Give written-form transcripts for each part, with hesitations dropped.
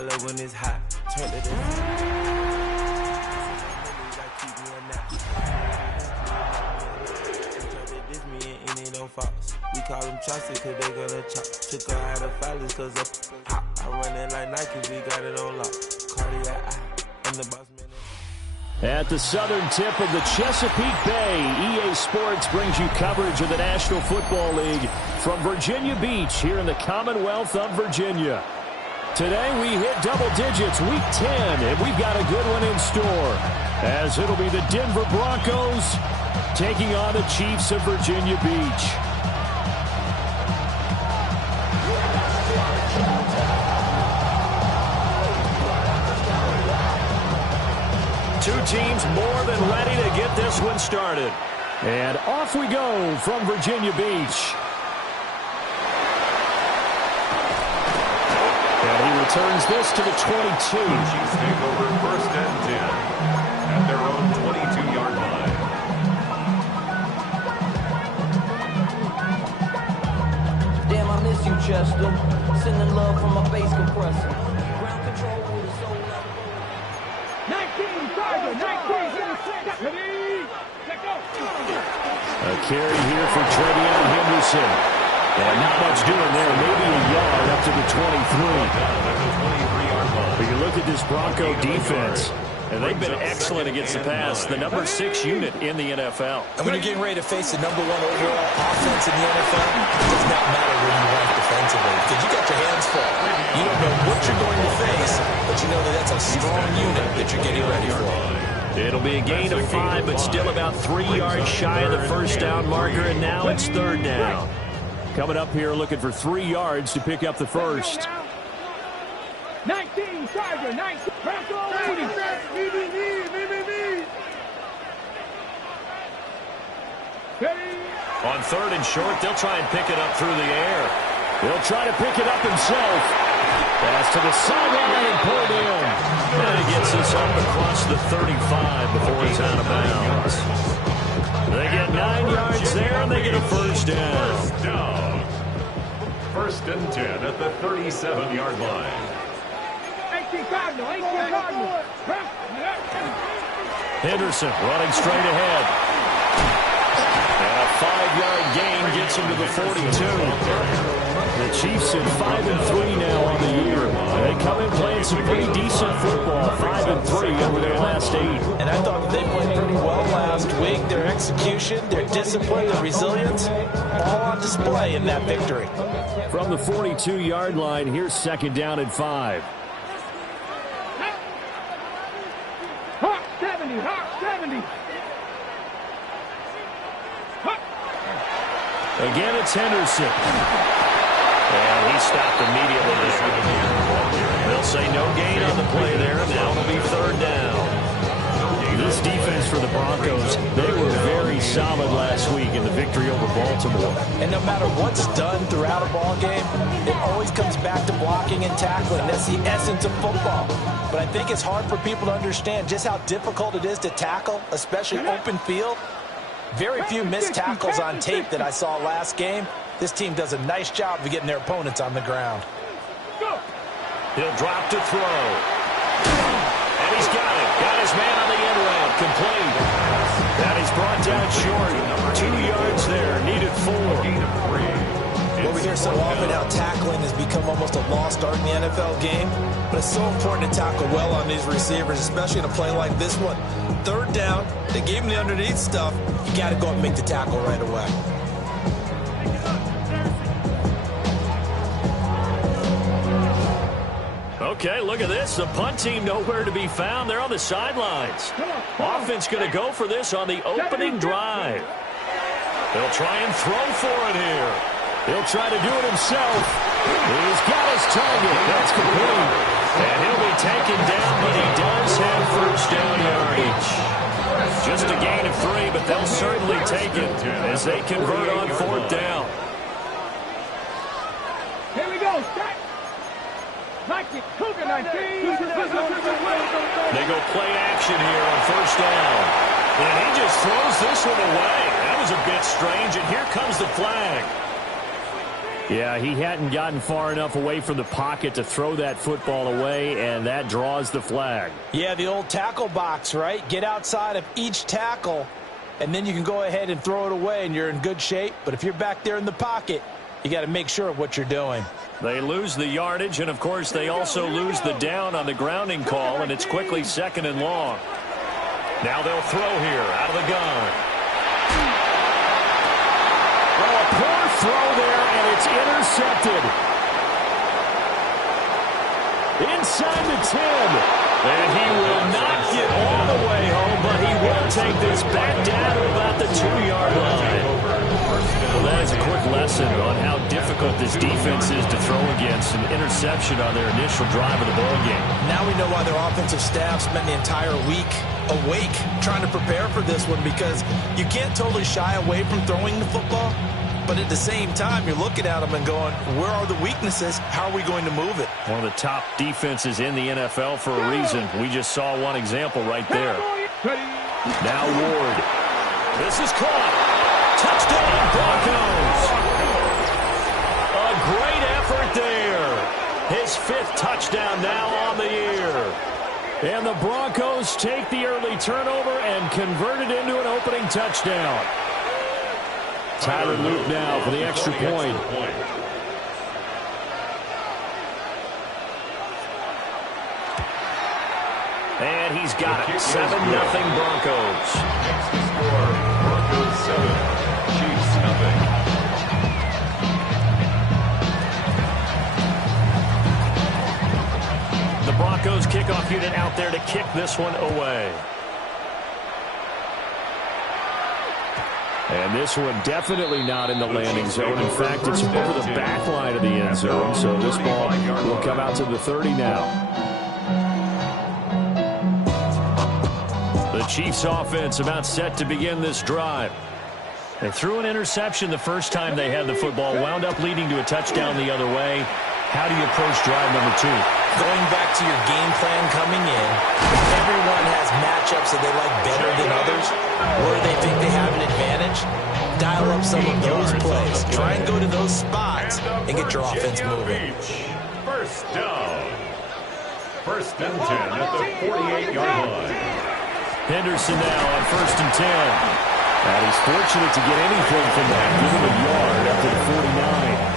I love when it's hot. Turn to the we call them Chaucer cause they gonna chop. Took her out of filers cause of hop. I run it like Nike, we got it on lock. Cardiac eye, I'm the boss man. At the southern tip of the Chesapeake Bay, EA Sports brings you coverage of the National Football League from Virginia Beach here in the Commonwealth of Virginia. Today we hit double digits, week 10, and we've got a good one in store, as it'll be the Denver Broncos taking on the Chiefs of Virginia Beach. Two teams more than ready to get this one started. And off we go from Virginia Beach. And he returns this to the 22. Chiefs take over 1st and 10 at their own 22-yard line. Damn, I miss you, Chester. Sending love from my bass compressor. Ground control with a soul level. 19, Tiger, 19, ready, let go. A carry here for Trevion Henderson. And not much doing there, maybe a yard up to the 23. But you look at this Bronco defense, and they've been excellent against the pass, the number 6 unit in the NFL. And when you're getting ready to face the number 1 overall offense in the NFL, it does not matter where you rank defensively, because you got your hands full. You don't know what you're going to face, but you know that that's a strong unit that you're getting ready for. It'll be a gain of 5, but still about 3 yards shy of the first down marker, and now it's 3rd down. Coming up here looking for 3 yards to pick up the first. 19, Tiger, 19, On 3rd and short, they'll try and pick it up through the air. He'll try to pick it up himself. Pass to the sideline and pulled in. And he gets this up across the 35 before he's out of bounds. They get 9 yards there, and they get a first down. First down. 1st and 10 at the 37-yard line. 18 Cardinal. Henderson running straight ahead. And a 5-yard gain gets him to the 42. The Chiefs at 5-3 now on the year. They come in playing some pretty decent football, 5-3 over their last 8. And I thought that they played pretty well last week. Their execution, their discipline, their resilience, all on display in that victory. From the 42-yard line, here's 2nd down and 5. Hawk 70. Again, it's Henderson. And he stopped immediately there. They'll say no gain on the play there. Now it'll be 3rd down. This defense for the Broncos, they were very solid last week in the victory over Baltimore. And no matter what's done throughout a ball game, it always comes back to blocking and tackling. That's the essence of football. But I think it's hard for people to understand just how difficult it is to tackle, especially open field. Very few missed tackles on tape that I saw last game. This team does a nice job of getting their opponents on the ground. He'll drop to throw. And he's got it. Got his man on the end round. Complete. And he's brought down short. 2 yards there. Needed 4. Well, we hear so often how tackling has become almost a lost art in the NFL game. But it's so important to tackle well on these receivers, especially in a play like this one. 3rd down, they gave him the underneath stuff. You got to go and make the tackle right away. Okay, look at this. The punt team nowhere to be found. They're on the sidelines. Offense going to go for this on the opening drive. They'll try and throw for it here. He'll try to do it himself. He's got his target. That's complete. And he'll be taken down, but he does have first down yardage. Just a gain of 3, but they'll certainly take it as they convert on 4th down. Here we go. Start. Nike, Cougar 19. They go play action here on 1st down. And he just throws this one away. That was a bit strange, and here comes the flag. Yeah, he hadn't gotten far enough away from the pocket to throw that football away, and that draws the flag. Yeah, the old tackle box, right? Get outside of each tackle, and then you can go ahead and throw it away, and you're in good shape. But if you're back there in the pocket, you got to make sure of what you're doing. They lose the yardage, and, of course, they also lose the down on the grounding call, and it's quickly 2nd and long. Now they'll throw here out of the gun. Well, a poor throw there, and it's intercepted. Inside the 10. And he will not get all the way home, but he will take this back down to about the 2-yard line. Well, that is a quick lesson on how difficult this defense is to throw against. An interception on their initial drive of the ball game. Now we know why their offensive staff spent the entire week awake trying to prepare for this one, because you can't totally shy away from throwing the football, but at the same time you're looking at them and going, where are the weaknesses? How are we going to move it? One of the top defenses in the NFL for a reason. We just saw one example right there. Now Ward. This is caught. Touchdown, Broncos. A great effort there. His 5th touchdown now on the year. And the Broncos take the early turnover and convert it into an opening touchdown. Tyler Luke now for the extra point. And he's got it. 7-0 Broncos. Next to score, Broncos 7. Chiefs nothing. The Broncos kickoff unit out there to kick this one away. And this one definitely not in the landing zone. In fact, it's over the back line of the end zone. So this ball will come out to the 30 now. The Chiefs offense about set to begin this drive. They threw an interception the first time they had the football, wound up leading to a touchdown the other way. How do you approach drive number 2? Going back to your game plan coming in, everyone has matchups that they like better than others, where they think they have an advantage. Dial up some of those plays. Try and go to those spots and get your offense moving. First down. 1st and 10 at the 48-yard line. Henderson now on 1st and 10. And he's fortunate to get anything from that. Give him a yard up to the 49.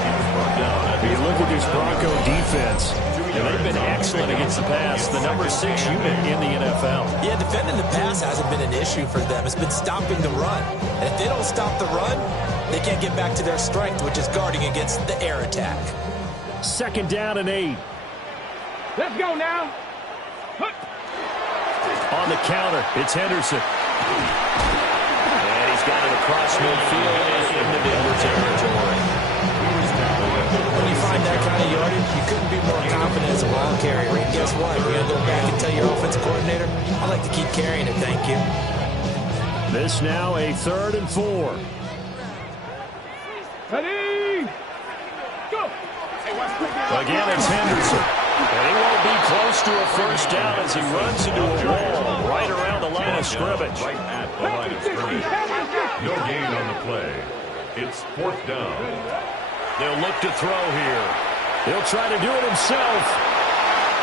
You look at this Bronco defense, and they've been excellent against the pass, the number 6 unit in the NFL. Yeah, defending the pass hasn't been an issue for them. It's been stopping the run. And if they don't stop the run, they can't get back to their strength, which is guarding against the air attack. 2nd down and 8. Let's go now. On the counter, it's Henderson. And he's got it across midfield and into Denver territory. When you find that kind of yardage, you couldn't be more confident as a ball carrier. And guess what? You're going to go back and tell your offensive coordinator, I'd like to keep carrying it, thank you. This now a 3rd and 4. Ready? Go. Again, it's Henderson. And he won't be close to a first down as he runs into a wall right around the line of scrimmage. Right at the line of scrimmage. No gain on the play. It's 4th down. They'll look to throw here. He'll try to do it himself.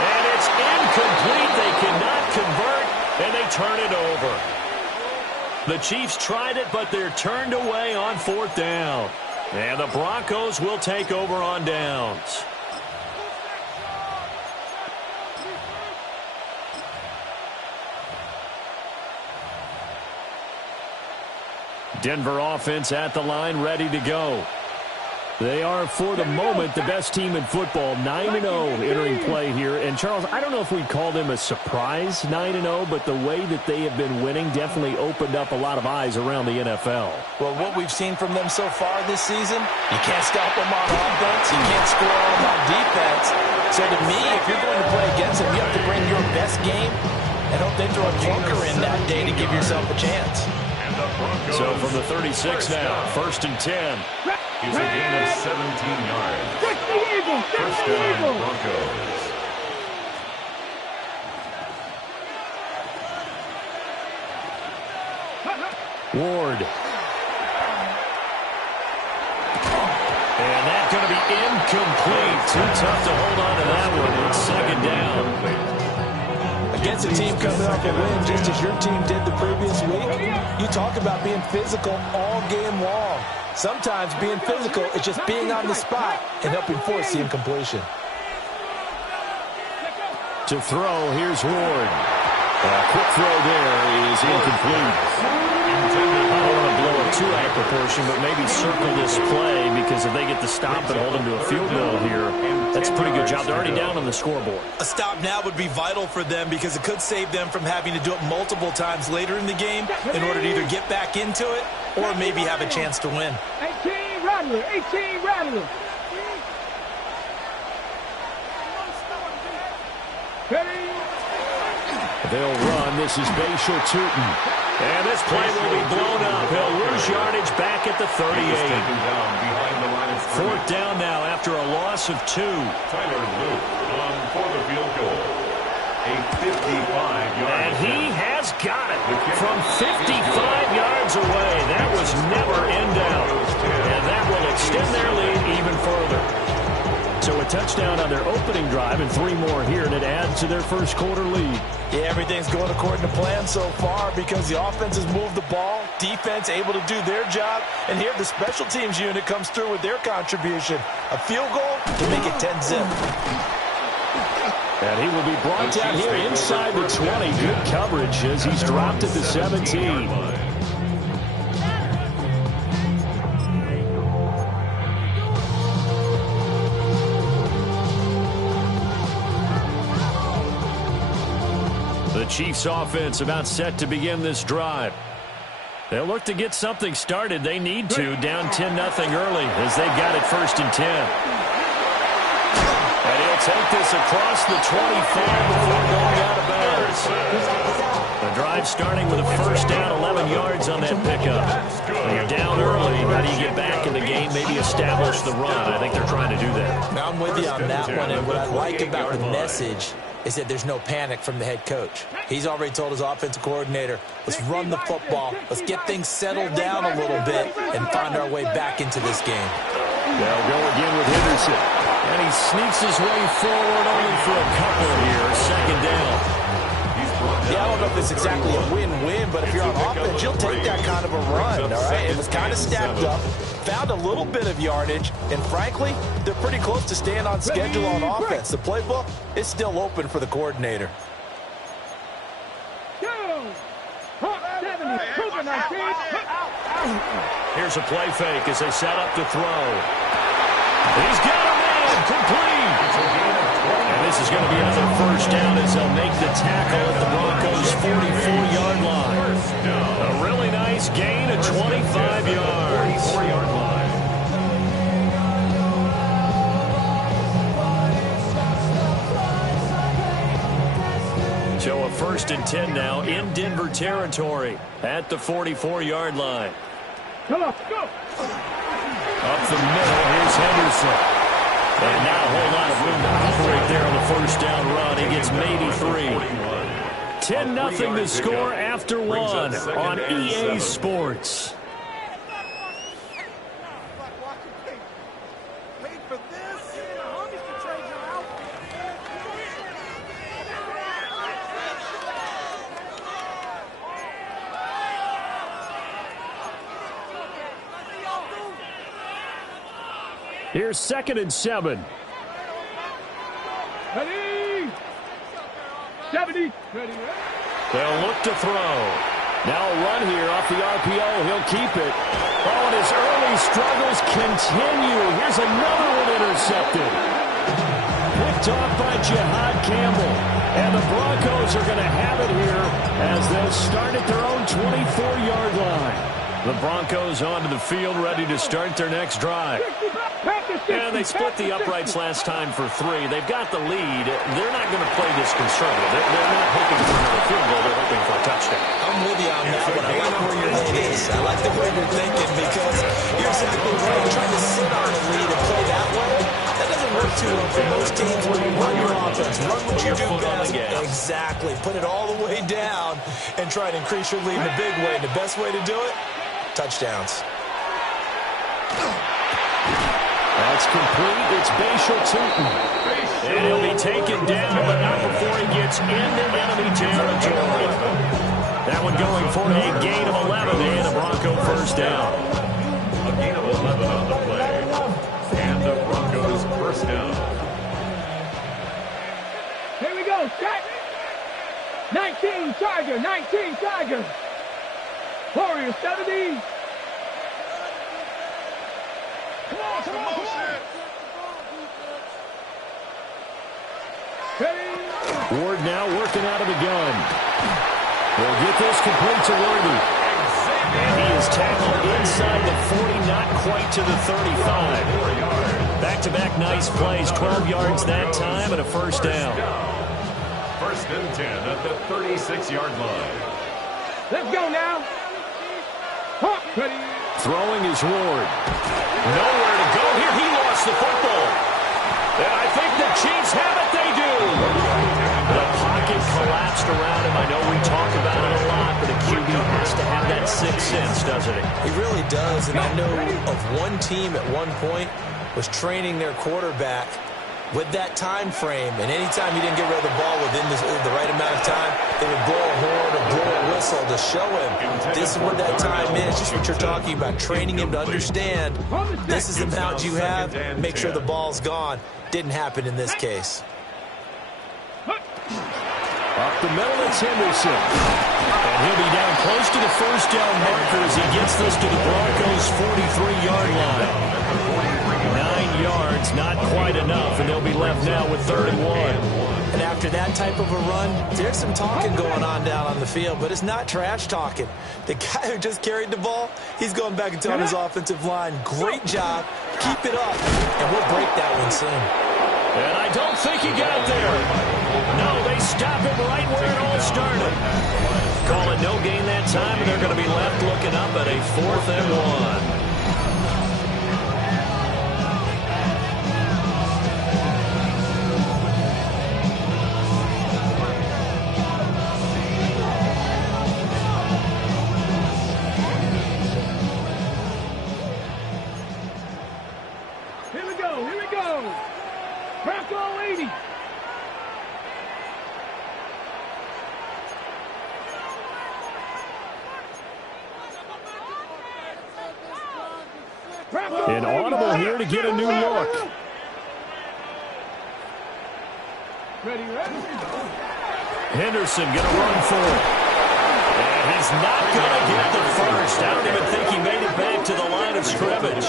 And it's incomplete. They cannot convert, and they turn it over. The Chiefs tried it, but they're turned away on 4th down. And the Broncos will take over on downs. Denver offense at the line, ready to go. They are, for the moment, the best team in football, 9-0 entering play here. And, Charles, I don't know if we'd call them a surprise 9-0, but the way that they have been winning definitely opened up a lot of eyes around the NFL. Well, what we've seen from them so far this season, you can't stop them on offense, you can't score on them on defense. So to me, if you're going to play against them, you have to bring your best game and hope they throw a clunker in that day to give yourself a chance. So from the 36 now, 1st and 10. It's a gain of 17 yards. First down, Broncos. Ward. And that's going to be Incomplete. Too tough to hold on to that one. It's second down. Against a team coming off a win, just as your team did the previous week, you talk about being physical all game long. Sometimes being physical is just being on the spot and helping force the incompletion. To throw, here's Ward. A quick throw there is incomplete. I don't want to blow it too out of proportion, but maybe circle this play, because if they get the stop and hold them to a field goal here, that's a pretty good job. They're already down on the scoreboard. A stop now would be vital for them, because it could save them from having to do it multiple times later in the game in order to either get back into it or maybe have a chance to win. 18 Rattler, 18 Rattler. They'll run. This is Bashal Tootin. And this play will be blown up. He'll lose yardage back at the 38. Fourth down now after a loss of 2. Tyler Luke for the field goal. A 55-yard. And he has got it from 55 yards away. That was never in doubt. And that will extend their lead even further. So a touchdown on their opening drive and 3 more here, and it adds to their first quarter lead. Yeah, everything's going according to plan so far because the offense has moved the ball, defense able to do their job, and here the special teams unit comes through with their contribution. A field goal to make it 10-zip. And he will be brought down here inside the 20. Good coverage as he's dropped at the 17. The Chiefs offense about set to begin this drive. They'll look to get something started. They need to, down 10-0 early as they've got it 1st and 10. And he'll take this across the 25 before going out of bounds. The drive starting with a 1st down, 11 yards on that pickup. When you're down early, how do you get back in the game, maybe establish the run? I think they're trying to do that. Now I'm with you on that one, and what I like about the message is that there's no panic from the head coach. He's already told his offensive coordinator, let's run the football, let's get things settled down a little bit and find our way back into this game. They'll go again with Henderson. And he sneaks his way forward only for a couple here. 2nd down. Yeah, I don't know if it's exactly a win-win, but if you're on offense, you'll take that kind of a run, all right? It was kind of stacked up, found a little bit of yardage, and frankly, they're pretty close to staying on schedule on offense. The playbook is still open for the coordinator. Here's a play fake as they set up to throw. He's got a man, complete. And this is going to be another 1st down as they'll make the tackle at the Broncos' 44-yard line. A really nice gain of 25 yards. 44-yard line. So a 1st and 10 now in Denver territory at the 44-yard line. Come on, go. Up the middle, here's Henderson. And now a whole lot of room to operate there on the 1st down run. He gets maybe 3. 10-0 to score after 1 on EA Sports. Here's 2nd and 7. Ready. 70. Ready. They'll look to throw. Now a run here off the RPO. He'll keep it. Oh, and his early struggles continue. Here's another one intercepted. Picked off by Jihad Campbell. And the Broncos are going to have it here as they'll start at their own 24-yard line. The Broncos onto the field, ready to start their next drive. And they split the uprights last time for 3. They've got the lead. They're not going to play this conservative. They're not hoping for another field goal. They're hoping for a touchdown. I'm with you on that one. I like where your head is. I like the way you're thinking because you're exactly right. Trying to sit on a lead and play that way, that doesn't work too well for most teams when you run your offense. Run what you do best. Exactly. Put it all the way down and try to increase your lead in a big way. And the best way to do it, touchdowns. That's That's complete. It's Bashal Tootin. And he'll be taken down, but not before he gets into enemy territory. That one going for a gain of 11 and a Bronco first down. A gain of 11 on the play. And the Broncos first down. Here we go, set. 19 Tiger, 19 Tiger. Warriors 70. Come on, come on, come on. Ready? Ward now working out of the gun. We'll get this complete to Worthy. And he is tackled inside the 40, not quite to the 35. Back-to-back nice plays, 12 yards that time and a first down. First and 10 at the 36-yard line. Let's go now. Hawk, ready. Throwing is Ward. Nowhere to go here. He lost the football. And I think the Chiefs have it. They do. The pocket collapsed around him. I know we talk about it a lot, but a QB has to have that sixth sense, doesn't he? He really does, and I know of one team at one point was training their quarterback with that time frame, and anytime he didn't get rid of the ball within the right amount of time, they would blow a horn or blow a whistle to show him this is what that time is, just what you're talking about, training him to understand this is the amount you have, make sure the ball's gone. Didn't happen in this case. Up the middle is Henderson. And he'll be down close to the first down marker as he gets this to the Broncos' 43-yard line. 9 yards, not quite enough, and they'll be left now with 3rd and 1. And after that type of a run, there's some talking going on down on the field, but it's not trash talking. The guy who just carried the ball, he's going back and telling his offensive line, great job, keep it up, and we'll break that one soon. And I don't think he got there. No, they stop him right where it all started. Call it no gain that time, and they're going to be left looking up at a 4th and 1. Bronco 80. An audible here to get a new look. Ready, ready. Henderson going to run for it. And he's not going to get the first. I don't even think he made it back to the line of scrimmage.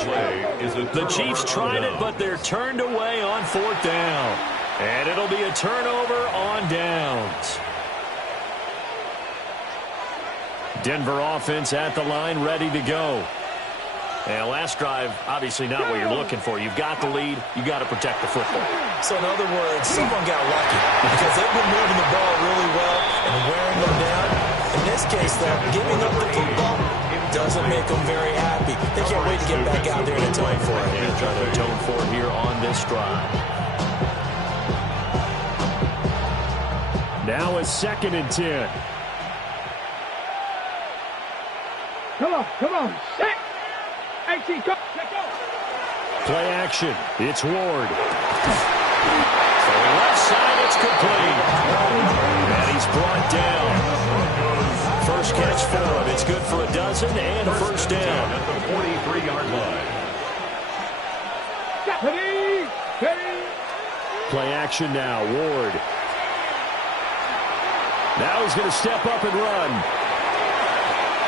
The Chiefs tried it, but they're turned away on 4th down. And it'll be a turnover on downs. Denver offense at the line, ready to go. And last drive, obviously not what you're looking for. You've got the lead. You've got to protect the football. So in other words, someone got lucky because they've been moving the ball really well and wearing them down. In this case, though, giving up the football doesn't make them very happy. They can't wait to get back out there and atone for it. And try to atone for it here on this drive. Now it's 2nd and 10. Come on, come on. Set. 18, go. Let go. Play action. It's Ward. So left side, it's complete. And he's brought down. First catch for him. It's good for a dozen and a first down. At the 43-yard line. Ready, ready. Play action now. Ward. Now he's going to step up and run.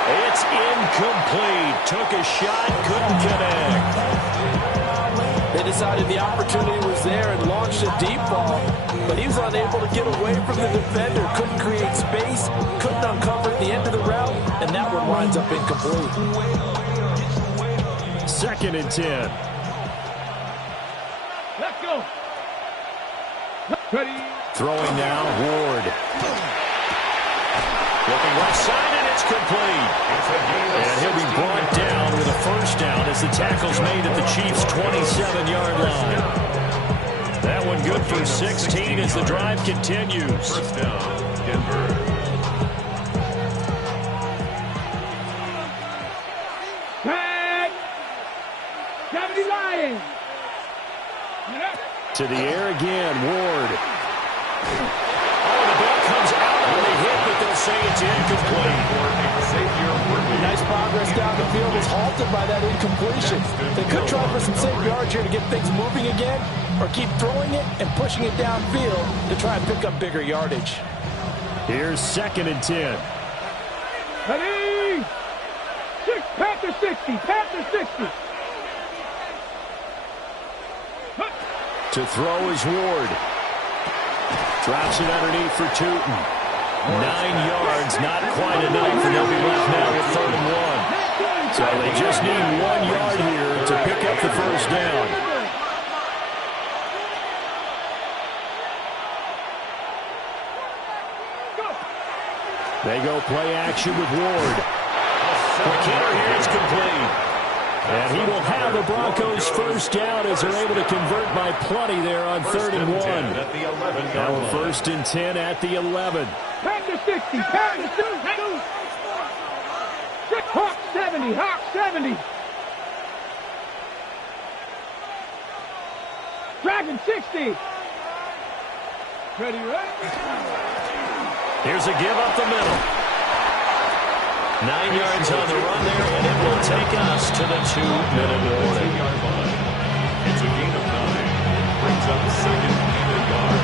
It's incomplete. Took a shot, couldn't connect. They decided the opportunity was there and launched a deep ball, but he was unable to get away from the defender, couldn't create space, couldn't uncover at the end of the route, and that one winds up incomplete. 2nd and 10. Let's go. Ready. Throwing now, Ward. Looking left side, and it's complete. And he'll be brought down with a first down as the tackle's made at the Chiefs' 27-yard line. That one good for 16 as the drive continues. First down, Denver. Tag. 70 Lions. To the air again, Ward. Oh, the ball comes out on the hit, but they'll say it's incomplete. Nice progress down the field is halted by that incompletion. They could try for some safe yards here to get things moving again, or keep throwing it and pushing it downfield to try and pick up bigger yardage. Here's 2nd and 10. Ready? Panther 60. Panther 60. To throw is Ward. Drops it underneath for Tootin. 9 yards, not quite enough, and they'll be left now with 3rd and 1. So they just need 1 yard here to pick up the first down. They go play action with Ward. McKinnon here is complete. And he will have the Broncos first down as they're able to convert by plenty there on 3rd and 1. Now 1st and 10 at the 11. Panther 60. Panther 60. Hawk 70. Hawk 70. Dragon 60. Ready? Here's a give up the middle. 9 yards on the run there, and it will take us to the 2-minute warning. It's a gain of 9. Brings up 2nd and a yard.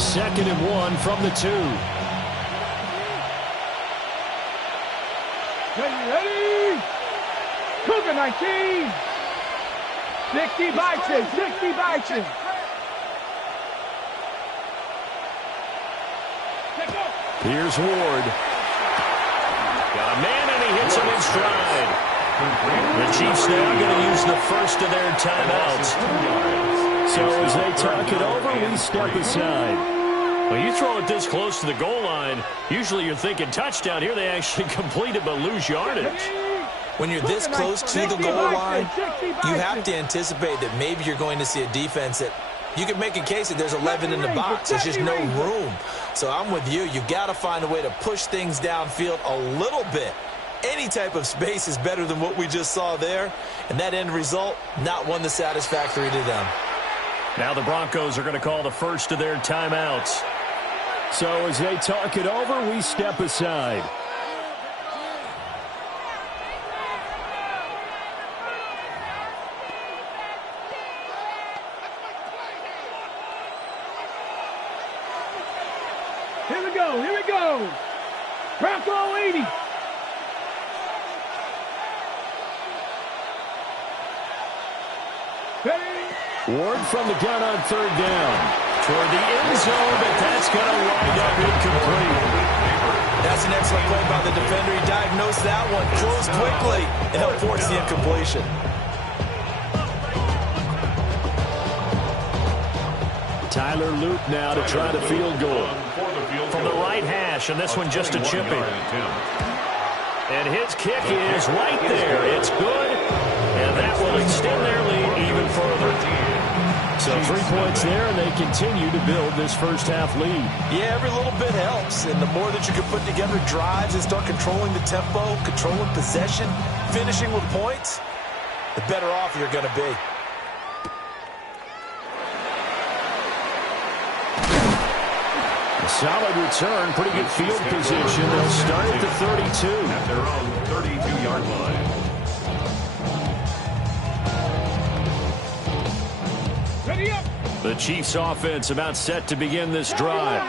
Second and 1 from the 2. Ready? Cougar 19. 60 Bison. 60 Bison. Here's Ward. Got a man, and he hits him in stride. The Chiefs now going to use the first of their timeouts. So as they talk it over, we step aside. When you throw it this close to the goal line, usually you're thinking touchdown. Here they actually complete it but lose yardage. When you're this close to the goal line, you have to anticipate that maybe you're going to see a defense that you can make a case that there's 11 in the box. There's just no room. So I'm with you. You've got to find a way to push things downfield a little bit. Any type of space is better than what we just saw there. And that end result, not one that's satisfactory to them. Now the Broncos are going to call the first of their timeouts. So as they talk it over, we step aside. Here we go. Here we go. Bronco 80. Ward from the gun on 3rd down. Toward the end zone, but that's going to wind up incomplete. That's an excellent play by the defender. He diagnosed that one, closed quickly, and helped force the incompletion. Tyler Luke now to try the field goal. From the right hash, and this one just a chipping. And his kick is right there. It's good, and that will extend their lead even further. So 3 points there, and they continue to build this first half lead. Yeah, every little bit helps, and the more that you can put together drives and start controlling the tempo, controlling possession, finishing with points, the better off you're going to be. A solid return, pretty good field position. They'll start at the 32. At their own 32-yard line. Ready up. The Chiefs offense about set to begin this drive.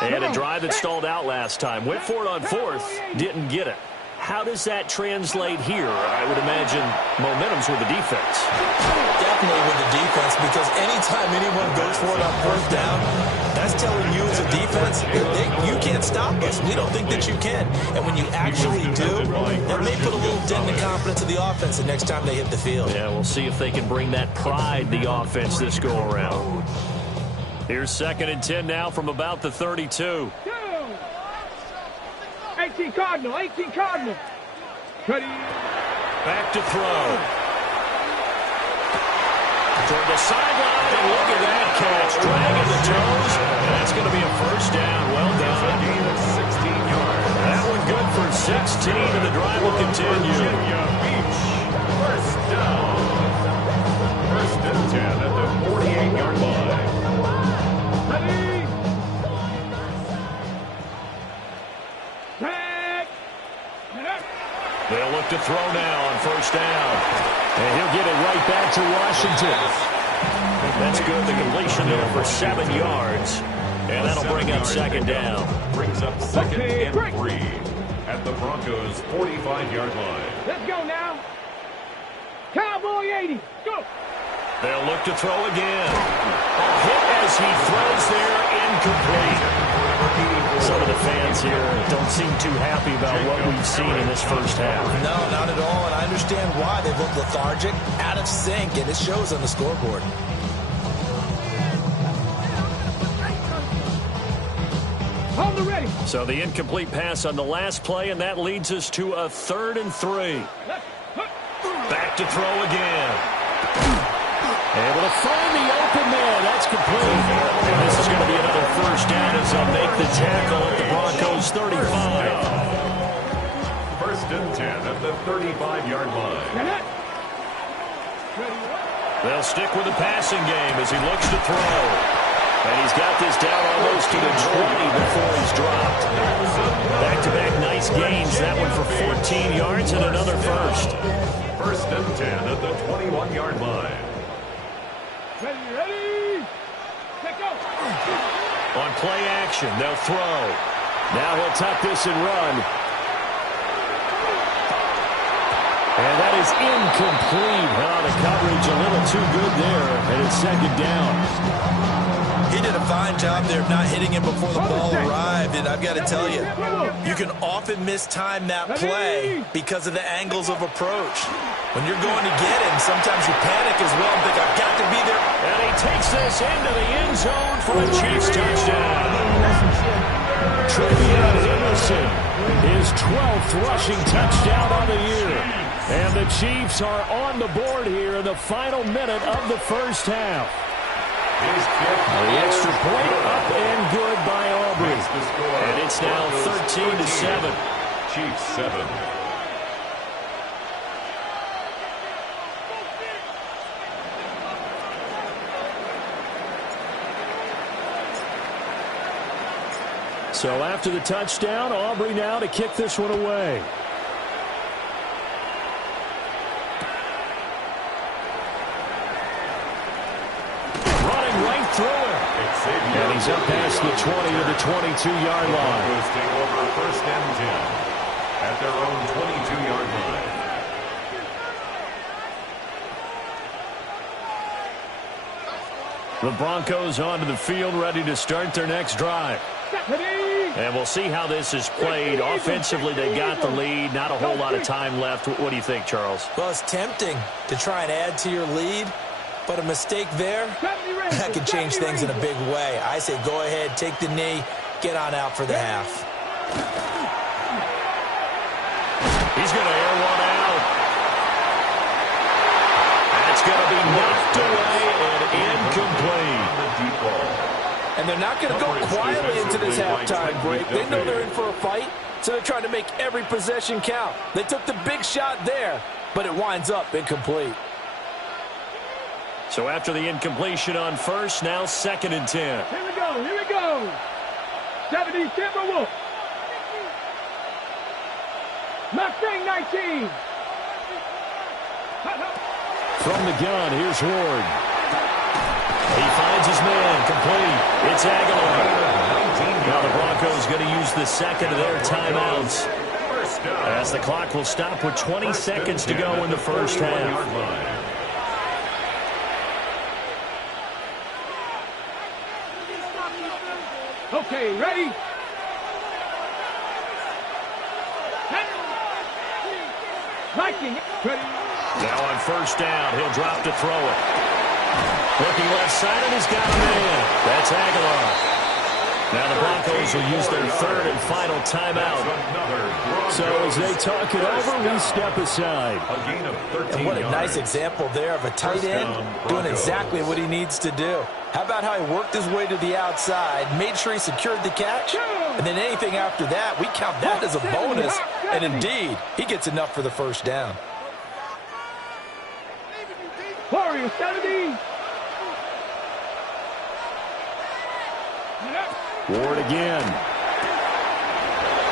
They had a drive that stalled out last time. Went for it on 4th, didn't get it. How does that translate here? I would imagine momentum's with the defense. Definitely with the defense, because anytime anyone goes for it on 4th down, that's telling you as a defense, you can't stop us. We don't think that you can. And when you actually do, that may put a little dent in the confidence of the offense the next time they hit the field. Yeah, we'll see if they can bring that pride, the offense, this go-around. Here's 2nd and 10 now from about the 32. 18 Cardinal. 18 Cardinal. Ready. Back to throw. Toward the sideline, and look at that catch. Dragging the toes, and that's going to be a first down. Well done. Gain of 16 yards. That one good for 6 15, and the drive will continue. Virginia Beach, first down. First and 10 at the 48-yard line. Ready? Tag. They'll look to throw now on first down. And he'll get it right back to Washington. That's good. The completion there for 7 yards. And that'll bring up second down. Brings up second and 3 at the Broncos' 45-yard line. Let's go now. Cowboy 80. Go. They'll look to throw again. A hit as he throws there, incomplete. Some of the fans here don't seem too happy about what we've seen in this first half. No, not at all, and I understand why. They look lethargic, out of sync, and it shows on the scoreboard. Hold the ready. So the incomplete pass on the last play, and that leads us to a 3rd and 3. Back to throw again. Able to find the open man. That's complete. And this is going to be another first down as they'll make the tackle at the Broncos' 35. First and 10 at the 35-yard line. They'll stick with the passing game as he looks to throw. And he's got this down almost to the 20 before he's dropped. Back-to-back nice gains. That one for 14 yards and another first. First and 10 at the 21-yard line. Ready. Let go. On play action, they'll throw. Now he'll tuck this and run. And that is incomplete. Oh, the coverage a little too good there, and it's second down. He did a fine job there of not hitting him before the ball arrived, and I've got to tell you, you can often mistime that play because of the angles of approach. When you're going to get him, sometimes you panic as well and think, I've got to be there. And he takes this into the end zone for a Chiefs touchdown. Travion Henderson, his 12th rushing touchdown on the year. And the Chiefs are on the board here in the final minute of the first half. The extra point up and good by Aubrey. And it's now 13-7. Chiefs 7. So after the touchdown, Aubrey now to kick this one away. And he's up past the 20 to the 22-yard line. Take over first and 10 at their own 22-yard line. The Broncos onto the field, ready to start their next drive. And we'll see how this is played. Offensively, they got the lead. Not a whole lot of time left. What do you think, Charles? Well, it's tempting to try and add to your lead. But a mistake there, that can change things in a big way. I say go ahead, take the knee, get on out for the half. He's going to air one out. That's going to be knocked away and incomplete. And they're not going to go quietly into this halftime break. They know they're in for a fight, so they're trying to make every possession count. They took the big shot there, but it winds up incomplete. So after the incompletion on first, now 2nd and 10. Here we go. 70 Timberwolves. Mustang 19. From the gun, here's Ward. He finds his man, complete. It's Aguilar. Now the Broncos going to use the second of their timeouts, as the clock will stop with 20 seconds to go in the first half. Okay, ready? Viking, ready? Now on first down, he'll drop to throw it. Looking left side, and he's got a man. That's Aguilar. Now the Broncos will use their 3rd and final timeout. So as they talk it over, we step aside. And what a nice example there of a tight end doing exactly what he needs to do. How about how he worked his way to the outside, made sure he secured the catch, And then anything after that, we count that as a bonus. And indeed, he gets enough for the first down. Warriors 70. Ward again.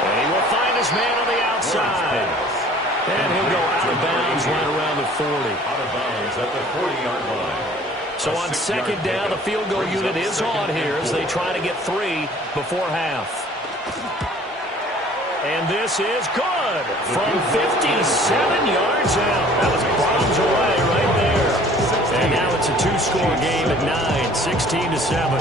And he will find his man on the outside. And he'll go out of bounds right around the 40. Out of bounds at the 40-yard line. So on second down, the field goal unit is on here as they try to get 3 before half. And this is good from 57 yards out. That was bombs away right there. And now it's a 2-score game at 9, 16-7.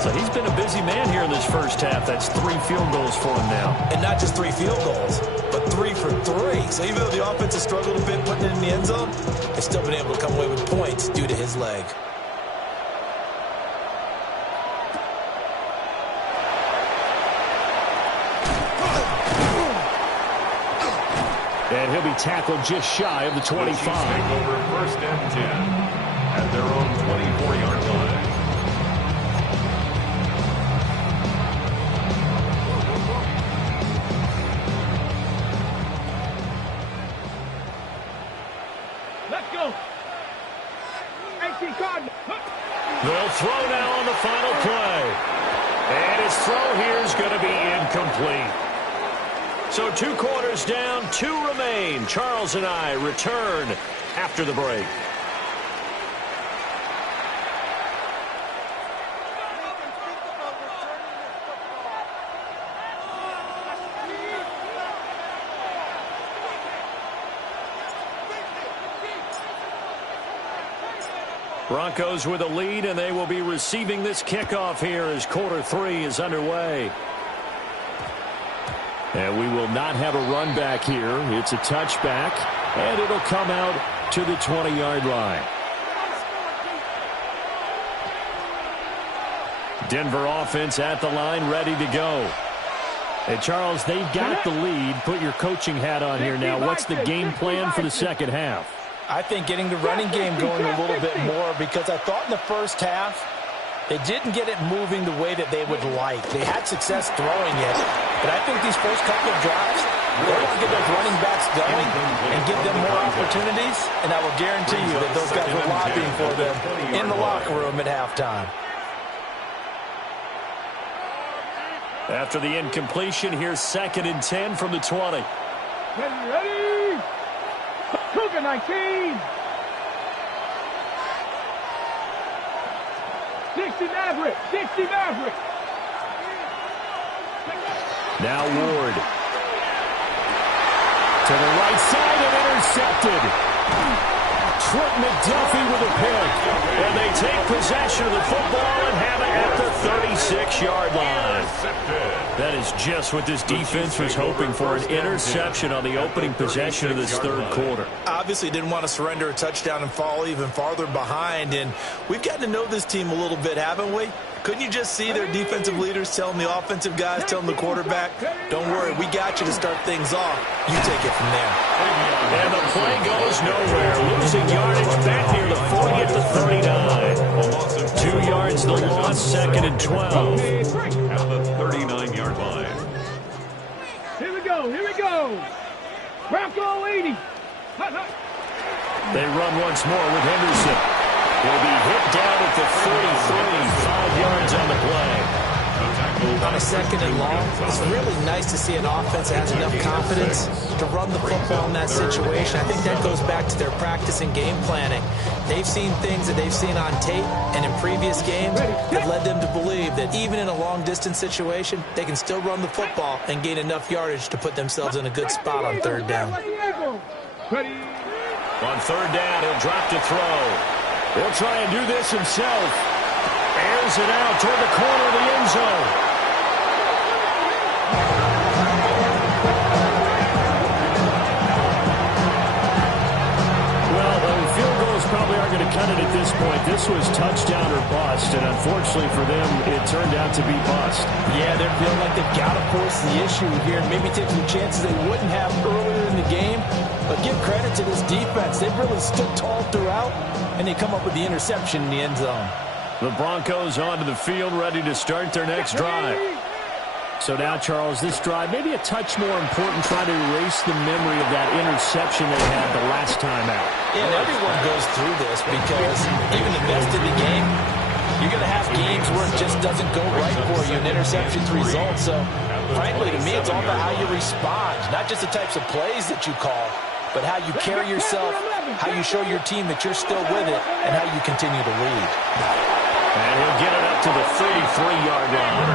So he's been a busy man here in this first half. That's 3 field goals for him now. And not just 3 field goals, but 3 for 3. So even though the offense has struggled a bit putting it in the end zone, they've still been able to come away with points due to his leg. And he'll be tackled just shy of the 25. The Chiefs take over 1st and 10 at their own 24-yard line. Let's go. 18 card. They'll throw now on the final play. And his throw here is going to be incomplete. So 2 quarters down, 2 remain. Charles and I return after the break. Broncos with a lead, and they will be receiving this kickoff here as quarter 3 is underway. And we will not have a run back here. It's a touchback, and it'll come out to the 20-yard line. Denver offense at the line, ready to go. And Charles, they've got the lead. Put your coaching hat on here now. What's the game plan for the second half? I think getting the running game going a little bit more, because I thought in the first half they didn't get it moving the way that they would like. They had success throwing it, but I think these first couple of drives, they want to get those running backs going and give them more opportunities, and I will guarantee you that those guys were lobbying for them in the locker room at halftime. After the incompletion, here's 2nd and 10 from the 20. Ready. Cougar 19. 60 Maverick. 60 Maverick. Now Ward. To the right side and intercepted. Trent McDuffie with a pick. And they take possession of the football and have it at the 36-yard line. That is just what this defense was hoping for, an interception on the opening possession of this 3rd quarter. Obviously didn't want to surrender a touchdown and fall even farther behind, and we've gotten to know this team a little bit, haven't we? Couldn't you just see their defensive leaders telling the offensive guys, telling the quarterback, don't worry, we got you to start things off. You take it from there. And the play goes nowhere. Losing yardage back near the 40 at the 39. 2 yards the loss, 2nd and 12. At the 39-yard line. Here we go. Bronco 80. They run once more with Henderson. He'll be hit down at the 43, 5 yards on the play. On a 2nd and long, it's really nice to see an offense that has enough confidence to run the football in that situation. I think that goes back to their practice and game planning. They've seen things that they've seen on tape and in previous games that led them to believe that even in a long-distance situation, they can still run the football and gain enough yardage to put themselves in a good spot on 3rd down. On 3rd down, he'll drop to throw. He'll try and do this himself. Airs it out toward the corner of the end zone. Well, the field goals probably aren't going to cut it at this point. This was touchdown or bust, and unfortunately for them, it turned out to be bust. Yeah, they're feeling like they've got to force the issue here and maybe take some chances they wouldn't have earlier in the game. But give credit to this defense. They've really stood tall throughout, and they come up with the interception in the end zone. The Broncos onto the field, ready to start their next drive. So now, Charles, this drive, maybe a touch more important, trying to erase the memory of that interception they had the last time out. Yeah, and everyone goes through this because even the best in the game, you're going to have games where it just doesn't go right for you and interceptions result. So, frankly, to me, it's all about how you respond, not just the types of plays that you call, but how you carry yourself, how you show your team that you're still with it, and how you continue to lead. And he'll get it up to the 33-yard line.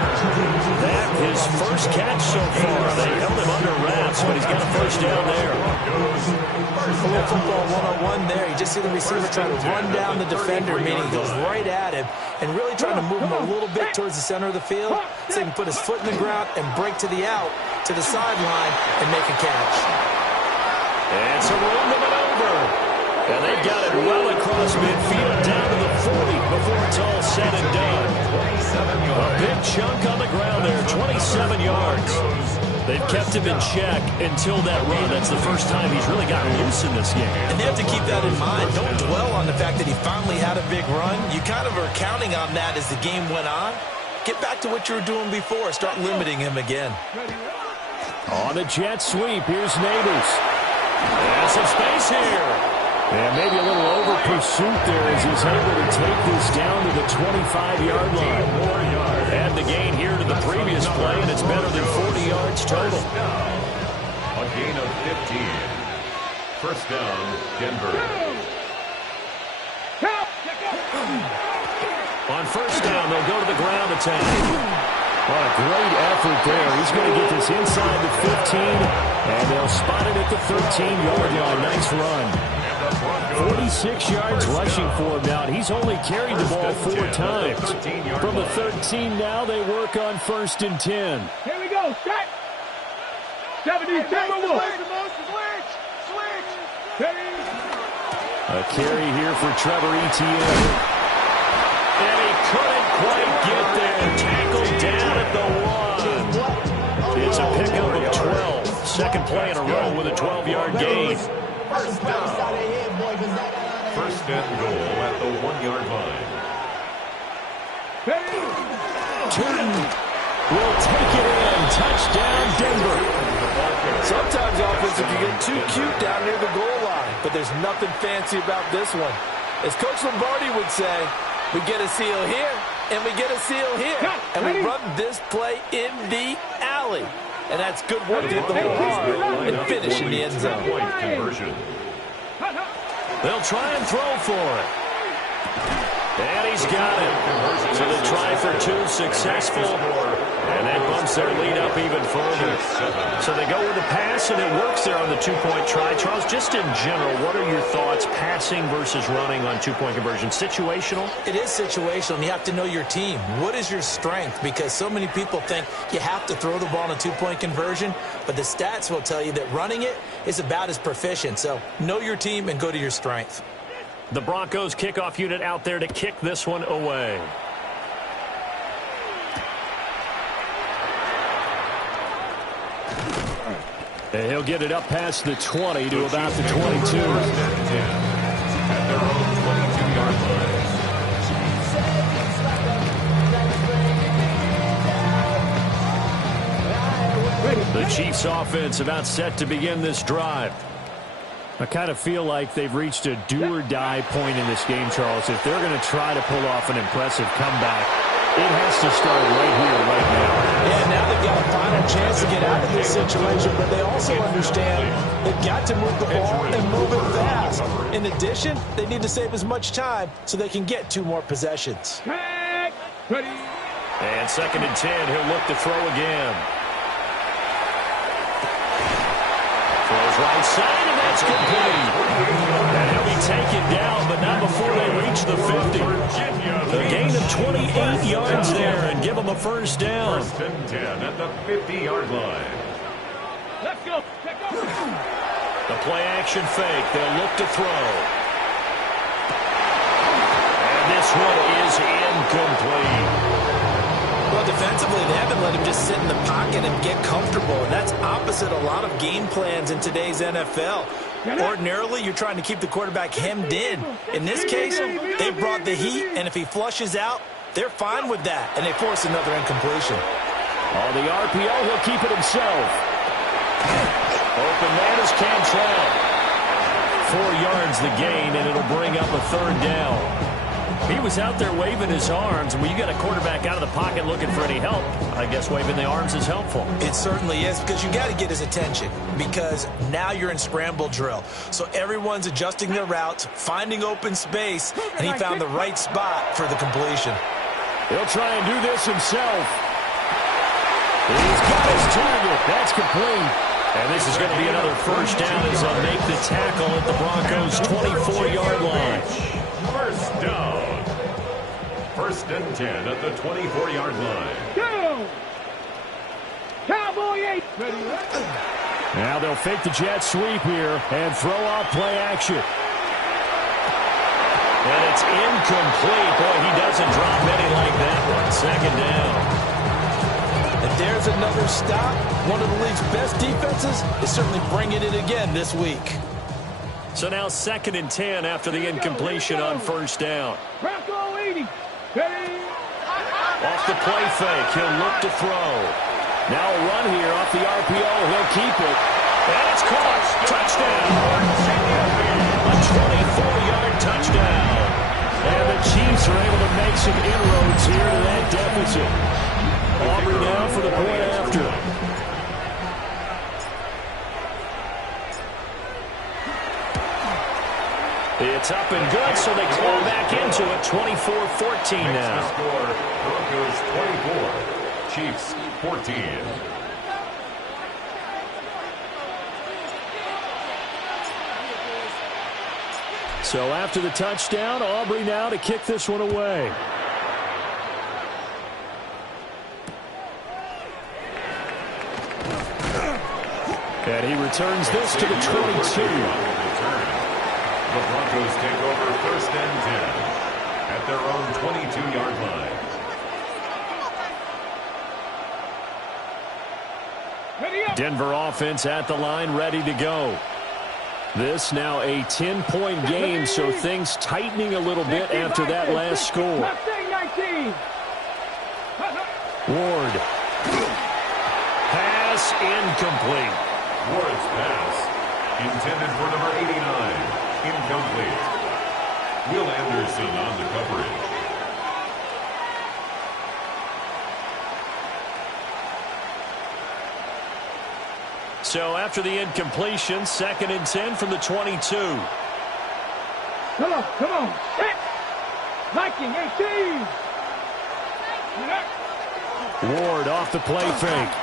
That his first catch so far. They held him under wraps, but he's got a first down there. A little football 101 there. You just see the receiver trying to run down the defender, meaning he goes right at him and really trying to move him a little bit towards the center of the field so he can put his foot in the ground and break to the out, to the sideline, and make a catch. And it's a room to maneuver. And they've got it well across midfield, down to the 40 before it's all said and done. A big chunk on the ground there, 27 yards. They've kept him in check until that run. That's the first time he's really gotten loose in this game. And they have to keep that in mind. Don't dwell on the fact that he finally had a big run. You kind of are counting on that as the game went on. Get back to what you were doing before. Start limiting him again. On the jet sweep, here's Neighbors. There's some space here. And maybe a little over-pursuit there as he's able to take this down to the 25-yard line. Add the gain here to the previous play, and it's better than 40 yards total. A gain of 15. First down, Denver. On first down, they'll go to the ground attack. What a great effort there. He's going to get this inside the 15, and they'll spot it at the 13-yard line. Nice run. 46 yards rushing for him now. He's only carried the ball 4 times. From the 13 now, they work on first and 10. Here we go. Set. 70, A carry here for Trevor Etienne. And he couldn't quite get there. Tackled down at the 1. It's a pickup of 12. Second play in a row with a 12-yard gain. First and goal at the 1-yard line. Turton will take it in. Touchdown, Denver. Sometimes offense can get too cute down near the goal line, but there's nothing fancy about this one. As Coach Lombardi would say, we get a seal here, and we get a seal here. And we run this play in the alley. And that's good work to hit the hole and finish in the end zone. They'll try and throw for it. And he's got it. So they try for 2, successful. And that bumps their lead up even further. So they go with the pass, and it works there on the 2-point try. Charles, just in general, what are your thoughts passing versus running on 2-point conversion? Situational? It is situational, and you have to know your team. What is your strength? Because so many people think you have to throw the ball in a 2-point conversion, but the stats will tell you that running it is about as proficient. So know your team and go to your strength. The Broncos kickoff unit out there to kick this one away. And he'll get it up past the 20 to about the 22. At their own 22-yard line. The Chiefs offense about set to begin this drive. I kind of feel like they've reached a do-or-die point in this game, Charles. If they're going to try to pull off an impressive comeback, it has to start right here, right now. Yeah, now they've got a final chance to get out of this situation, but they also understand they've got to move the ball and move it fast. In addition, they need to save as much time so they can get 2 more possessions. And second and 10, he'll look to throw again. Throws right side, and that's complete. And he'll be taken down, but not before they reach the 50. A gain of 28 yards there and give them a first down. First and 10 at the 50-yard line. Let's go. The play-action fake. They'll look to throw. And this one is incomplete. Well, defensively, they haven't let him just sit in the pocket and get comfortable, and that's opposite a lot of game plans in today's NFL. Ordinarily, you're trying to keep the quarterback hemmed in. In this case, they brought the heat, and if he flushes out, they're fine with that, and they force another incompletion. On the RPO, he'll keep it himself. Open man is Cantrell. 4 yards the gain, and it'll bring up a third down. He was out there waving his arms. When you got a quarterback out of the pocket looking for any help, I guess waving the arms is helpful. It certainly is, because you got to get his attention, because now you're in scramble drill. So everyone's adjusting their routes, finding open space, and he found the right spot for the completion. He'll try and do this himself. He's got his target. That's complete. And this is going to be another first down as they'll make the tackle at the Broncos' 24-yard line. First down. 1st and 10 at the 24-yard line. Go! Cowboy 8. Ready. Now they'll fake the jet sweep here and throw out play action. And it's incomplete. Boy, he doesn't drop any like that one. 2nd down. And there's another stop. One of the league's best defenses is certainly bringing it again this week. So now 2nd and 10 after the incompletion on 1st down. Bronco 80. Ready. Off the play fake, he'll look to throw. Now a run here off the RPO. He'll keep it. And it's caught. Touchdown. A 24-yard touchdown. And the Chiefs are able to make some inroads here to that deficit. Aubrey now for the point after. It's up and good, so they claw back into it. 24-14 now. The score, Broncos 24, Chiefs 14. So after the touchdown, Aubrey now to kick this one away. And he returns this to the 22. The Broncos take over 1st and 10 at their own 22-yard line. Denver offense at the line, ready to go. This now a 10-point game, so things tightening a little bit after that last score. Ward. Pass incomplete. Ward's pass intended for number 89. Incomplete. Will Anderson on the coverage. So after the incompletion, 2nd and 10 from the 22. Come on. Set. Viking 18. Ward off the play fake.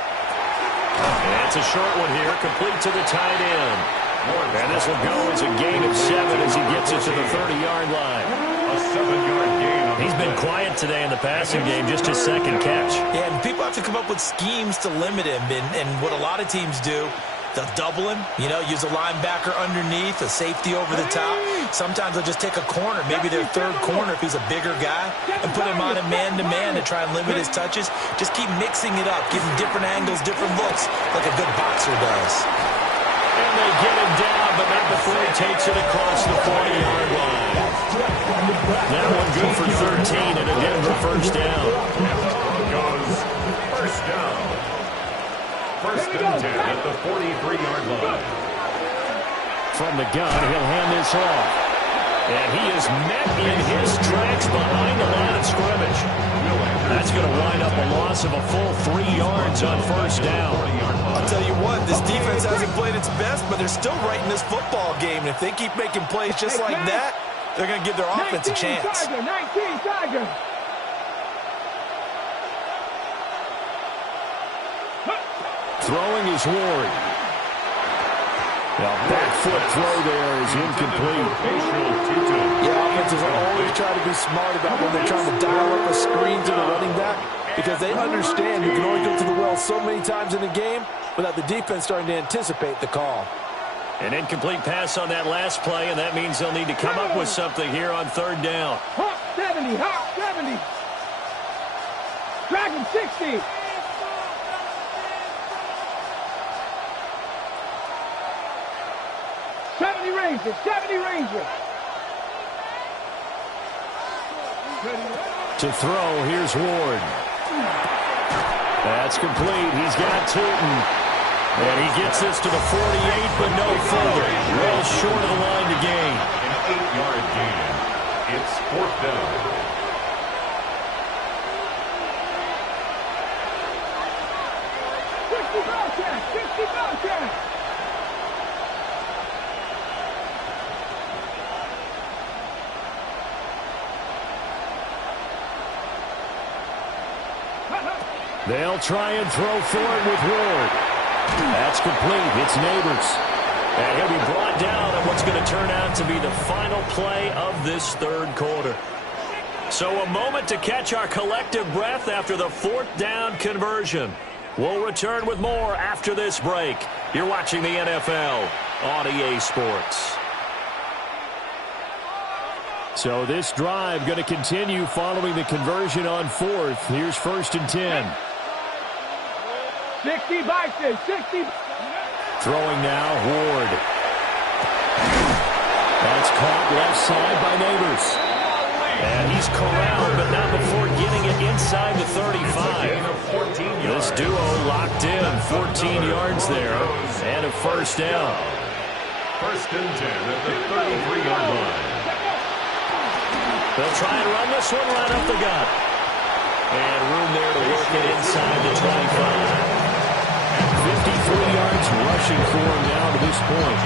That's a short one here, complete to the tight end. And this will go as a gain of 7 as he gets it to the 30-yard line. A 7-yard gain. He's been quiet today in the passing game, just his 2nd catch. Yeah, and people have to come up with schemes to limit him. And what a lot of teams do, they'll double him, use a linebacker underneath, a safety over the top. Sometimes they'll just take a corner, maybe their 3rd corner if he's a bigger guy, and put him on a man-to-man to try and limit his touches. Just keep mixing it up, give him different angles, different looks, like a good boxer does. And they get him down, but not before he takes it across the 40-yard line. That one good for 13 and a Denver first down. Goes first down. 1st and 10 at the 43-yard line. From the gun, he'll hand this off. And he is met in his tracks behind the line of scrimmage. That's going to wind up a loss of a full 3 yards on 1st down. I'll tell you what, this defense hasn't played its best, but they're still right in this football game. And if they keep making plays just like that, they're going to give their offense a chance. 19 Tiger. Throwing is Ward. Now, back foot throw there is incomplete. Yeah, offenses always try to be smart about when they're trying to dial up a screen to the running back, because they understand you can only go to the well so many times in a game without the defense starting to anticipate the call. An incomplete pass on that last play, and that means they'll need to come up with something here on 3rd down. Hawk 70, Hawk 70. Dragon 60. Ranger, 70 Ranger. To throw, here's Ward. That's complete. He's got Tootin. And he gets this to the 48, but no further. Well short of the line to gain. An 8-yard gain. It's 4th down. They'll try and throw for it with Ward. That's complete. It's Neighbors. And he'll be brought down at what's going to turn out to be the final play of this third quarter. So a moment to catch our collective breath after the 4th down conversion. We'll return with more after this break. You're watching the NFL on EA Sports. So this drive going to continue following the conversion on 4th. Here's 1st and 10. 60 boxes, 60. Throwing now, Ward. That's caught left side by Neighbors. And he's corralled, but not before getting it inside the 35. This duo locked in, 14 yards there, and a 1st down. 1st and 10 at the 33-yard line. They'll try and run this one right up the gut. And room there to work it inside the 25. 53 yards rushing for him now to this point.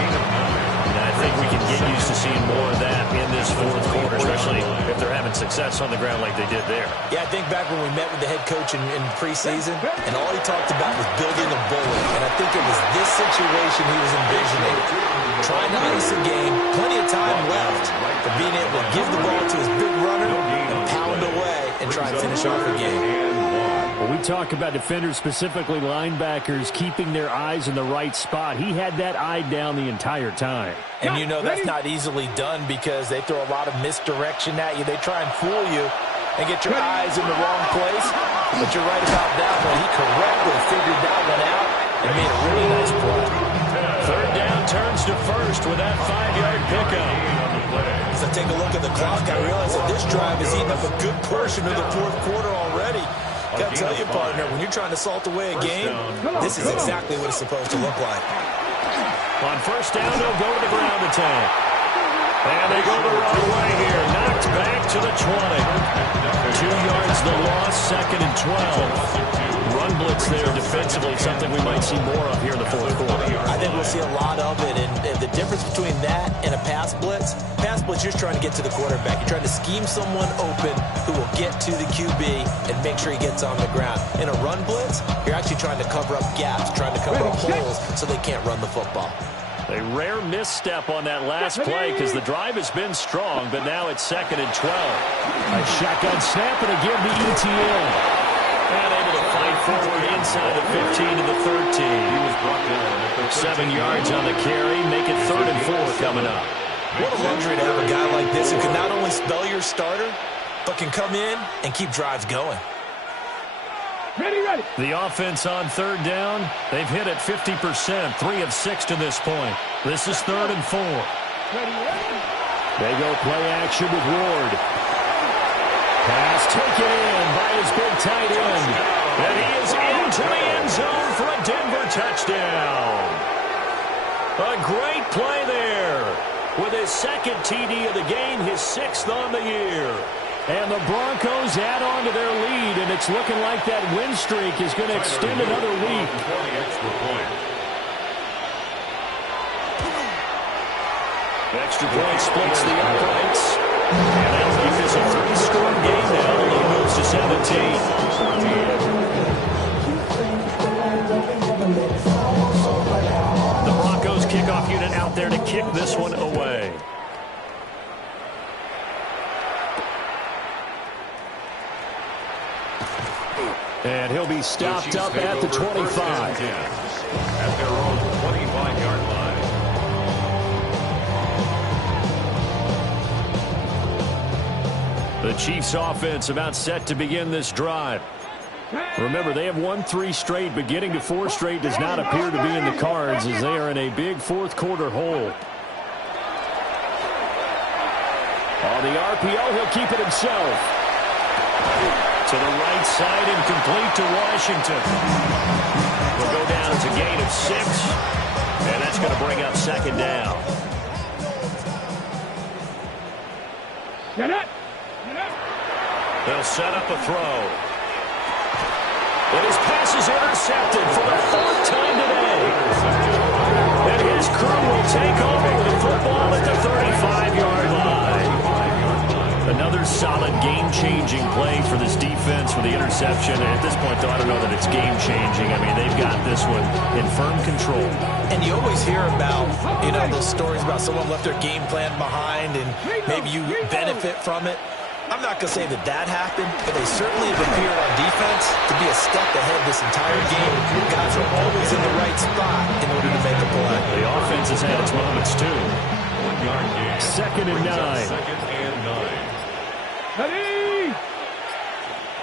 And I think we can get used to seeing more of that in this 4th quarter, especially if they're having success on the ground like they did there. Yeah, I think back when we met with the head coach in preseason, and all he talked about was building a bully. And I think it was this situation he was envisioning. Trying to ice a game, plenty of time left, but being able to give the ball to his big runner and pound away and try and finish off a game. Well, we talk about defenders, specifically linebackers, keeping their eyes in the right spot. He had that eye down the entire time. And you know that's not easily done because they throw a lot of misdirection at you. They try and fool you and get your eyes in the wrong place. But you're right about that one. He correctly figured that one out and made a really nice play. 3rd down turns to 1st with that 5-yard pickup. As I take a look at the clock, I realize that this drive has eaten up a good portion of the 4th quarter already. Got to tell you, partner, when you're trying to salt away a game, this is exactly what it's supposed to look like. On 1st down, they'll go to the ground attack. And they go the wrong way here. Knocked back to the 20. 2 yards the loss, 2nd and 12. Run blitz there defensively, something we might see more of here in the 4th quarter. I think we'll see a lot of it, and the difference between that and a pass blitz, you're just trying to get to the quarterback. You're trying to scheme someone open who will get to the QB and make sure he gets on the ground. In a run blitz, you're actually trying to cover up gaps, trying to cover up holes so they can't run the football. A rare misstep on that last play because the drive has been strong, but now it's 2nd and 12. A shotgun snap and a give to ETN. And able to fight forward inside the 15 to the 13. He was brought down. 7 yards on the carry. Make it 3rd and 4 coming up. What a luxury to have a guy like this who can not only spell your starter, but can come in and keep drives going. Ready. The offense on 3rd down, they've hit it 50%, 3 of 6 to this point. This is 3rd and 4. They go play action with Ward. Pass taken in by his big tight end. And he is into the end zone for a Denver touchdown. A great play there. With his 2nd TD of the game, his 6th on the year. And the Broncos add on to their lead, and it's looking like that win streak is going to extend another week. Extra point splits the uprights. And that'll make this a 3-score game now. The lead moves to 17. The Broncos kickoff unit out there to kick this one away. And he'll be stopped up at the 25. At their own 25-yard line. The Chiefs offense about set to begin this drive. Remember, they have won 3 straight, but getting to 4 straight does not appear to be in the cards as they are in a big 4th quarter hole. On the RPO, he'll keep it himself. To the right side and complete to Washington. We'll go down to gain of 6. And that's going to bring up second down. They'll set up a throw. And his pass is intercepted for the 4th time today. And his crew will take over with the football at the 35-yard line. Another solid game-changing play for this defense with the interception. At this point, though, I don't know that it's game-changing. I mean, they've got this one in firm control. And you always hear about, those stories about someone left their game plan behind and maybe you benefit from it. I'm not going to say that happened, but they certainly have appeared on defense to be a step ahead this entire game. Guys are always in the right spot in order to make a play. The offense has had its moments, too. 1-yard gain. Second and 9. Second and 9. Ready!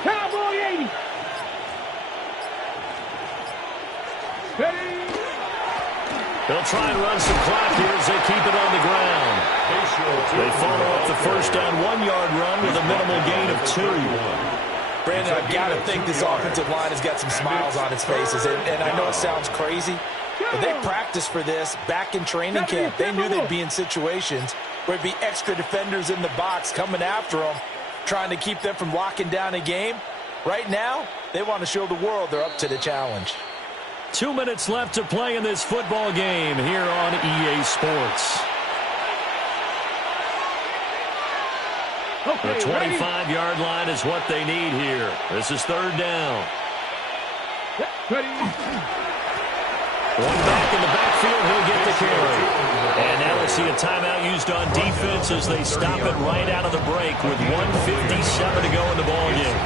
Cowboy 80! Ready! They'll try and run some clock here as they keep it on the ground. They follow up the first down 1-yard run with a minimal gain of 2. Brandon, I've got to think this offensive line has got some smiles on its faces. And I know it sounds crazy, but they practiced for this back in training camp. They knew they'd be in situations where it'd be extra defenders in the box coming after them, trying to keep them from locking down a game. Right now, they want to show the world they're up to the challenge. 2 minutes left to play in this football game here on EA Sports. The 25-yard line is what they need here. This is 3rd down. One back in the backfield, he'll get the carry. And now we'll see a timeout used on defense as they stop it right out of the break with 1:57 to go in the ballgame.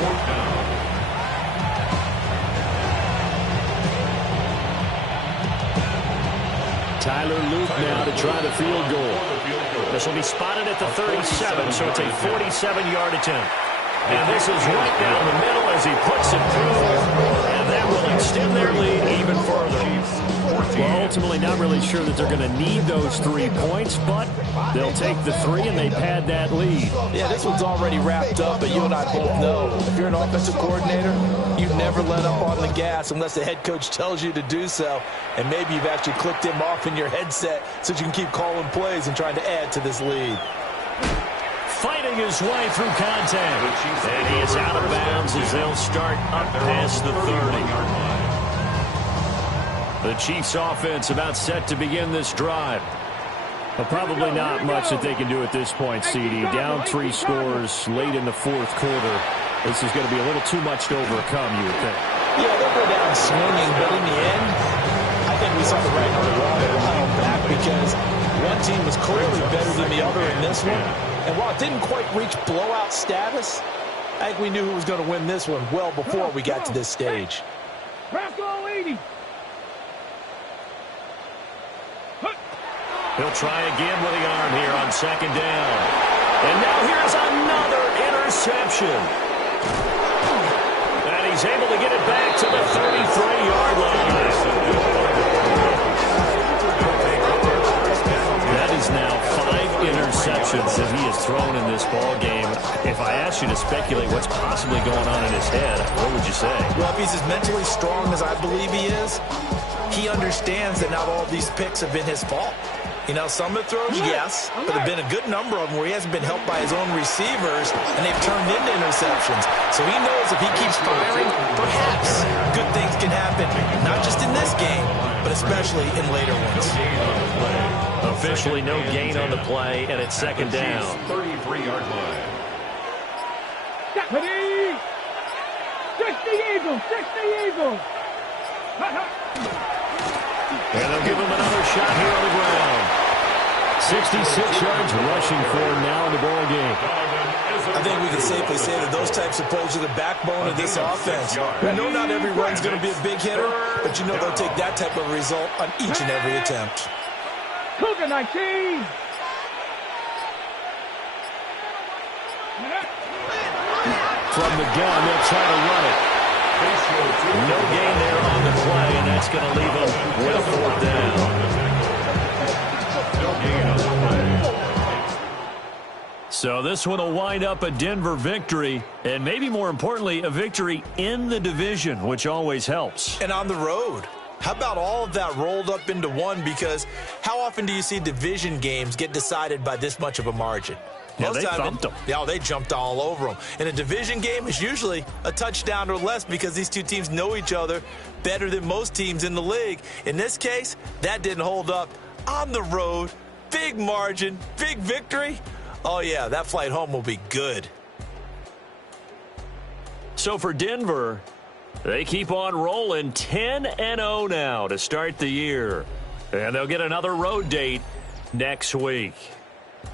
Tyler Luke now to try the field goal. This will be spotted at the 37, so it's a 47-yard attempt. And this is right down the middle as he puts it through. And that will extend their lead even further. Well, ultimately not really sure that they're going to need those 3 points, but they'll take the 3 and they pad that lead. Yeah, this one's already wrapped up, but you and I both know if you're an offensive coordinator, you never let up on the gas unless the head coach tells you to do so. And maybe you've actually clicked him off in your headset so you can keep calling plays and trying to add to this lead. Fighting his way through contact. And he is out of bounds as they'll start up past the 30. The Chiefs offense about set to begin this drive. But probably not much that they can do at this point, CD. Down 3 scores late in the 4th quarter. This is going to be a little too much to overcome, you would think. Yeah, they'll go down swinging, but in the end, I think we saw the writing on the wall a while back because one team was clearly better than the other in this one. And while it didn't quite reach blowout status, I think we knew who was going to win this one well before we got to this stage. Brasco 80! He'll try again with the arm here on 2nd down. And now here's another interception. And he's able to get it back to the 33-yard line. That is now 5 interceptions that he has thrown in this ball game. If I asked you to speculate what's possibly going on in his head, what would you say? Well, if he's as mentally strong as I believe he is, he understands that not all of these picks have been his fault. Some of the throws, yes, but there have been a good number of them where he hasn't been helped by his own receivers, and they've turned into interceptions. So he knows if he keeps firing, perhaps good things can happen, not just in this game, but especially in later ones. Officially no gain on the play, and it's 2nd down. 33-yard line. Ready! 60 Eagles! 60 Eagles! And they'll give him another shot here on the ground. 66 yards rushing for him now in the ball game. I think we can safely say that those types of plays are the backbone of this offense. We know not every run's going to be a big hitter, but you know they'll take that type of result on each and every attempt. Cougar 19! From the gun, they'll try to run it. No gain there on the play, and that's going to leave them with 4th down. So this one will wind up a Denver victory, and maybe more importantly, a victory in the division, which always helps. And on the road. How about all of that rolled up into one? Because how often do you see division games get decided by this much of a margin? Yeah, they thumped them. Yeah, they jumped all over them. In a division game, it's usually a touchdown or less because these two teams know each other better than most teams in the league. In this case, that didn't hold up. On the road, big margin, big victory. Oh, yeah, that flight home will be good. So for Denver, they keep on rolling 10-0 now to start the year. And they'll get another road date next week.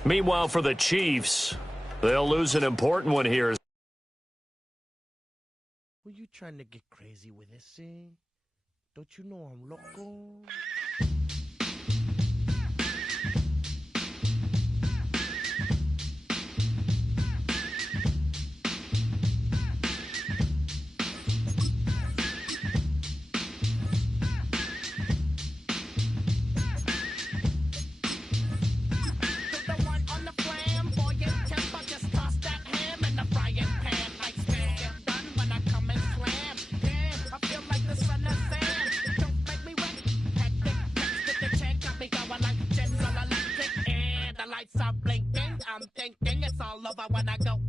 Meanwhile, for the Chiefs, they'll lose an important one here. Were you trying to get crazy with this thing? Don't you know I'm loco? I'm thinking it's all over when I go